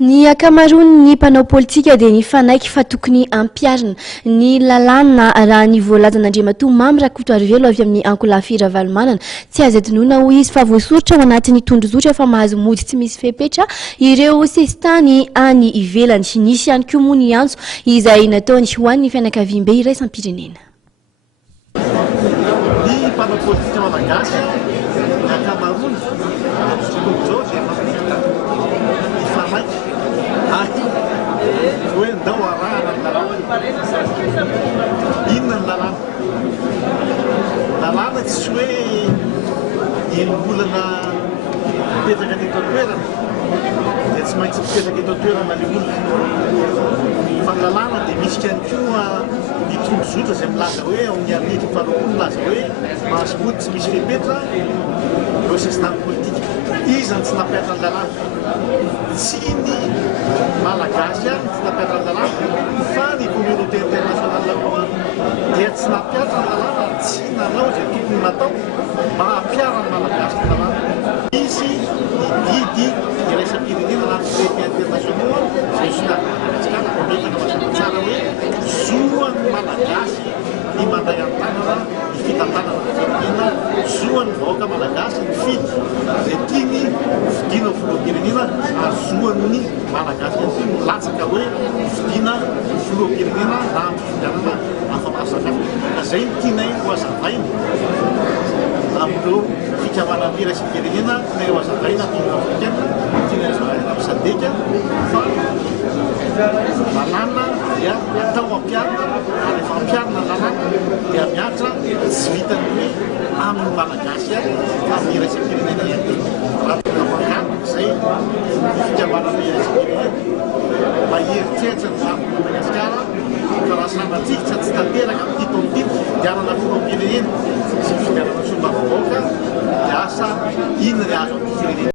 Ny ankamaroany ny mpanao politika dia ny fanaiky fa tokony ampiarina ny lalàna raha ny voalaza n'Andriamatoa Mamy Rakotoarivelo avy amin'ny Ankolafira Valomanana tsy azo adinoina ho izy fa voasoratra ao anatin'ny tondrozotra fa mahazo mody tsy misy fepetra ireo sesitany any ivelany. Nisy ihany koa moa ny antso izay nataony ho an'ny fianakaviam-be iraisam-pirenena. Ny mpanao politika malagasy ny ankamaroany zao dia mampita ny fanaiky hoe ndao arahana ny lalàna. Inona ny lalàna? Lalàna tsy hoe ny olona mipetraka teto an-toerana dia tsy maintsy mipetraka eto an-toerana ilay olona. Fa ny lalàna dia misy ihany koa ny tondrozotra izay milaza hoe ao amin'ny arety faharoapolo milaza hoe mahazo mody tsy misy fepetra ireo sesitany politika. Iza ny tsy nampiatra ny lalàna? Tsy ny malagasy ihany tsy nampiatra ny lalàna fa ny communauté internationale koa dia tsy nampiatra ny lalàna, tsy nanao izay tokony natao mba hampiara ny malagasy ny lalàna. Misy ny didy iraisam-pirenena anaty traité internationaux izay zona Madagasikara hoentina mazava tsara hoe zoan'ny malagasy ny manday an-tanana ny fitantanana ny firenena, zoan'ny vahoaka malagasy ny fidy izay tiany fidiana filoham-pirenena azoan'ny malagasy ihany koa milatsaka hoe fidiana filoham-pirenena na amin'ny fidianana afa-masakafo. Izay no tianay ho hazavaina amin'ireo fikambanana iraisam-pirenena na eo hazavaina amin'ny afrikana tianay hazavaina amin'ny sadeka fa lalàna dia atao ampiarina ary efa ampiarina lalàna dia miatra tsy vitany hoe amin'ny malagasy ihany fa amin'ny iraisam-pirenena ihany koa. Raha tena mahano izay fikambanana iraisam-pirenena maheritreritra ny vaky Madagasikara fa raha sanatsikitra tsy tanteraka amin'ny tito amin'ny tito fidianana filoham-pirenena sy fidianana solombavam-bahoaka dia asa inona ny azo amin'ny firenena.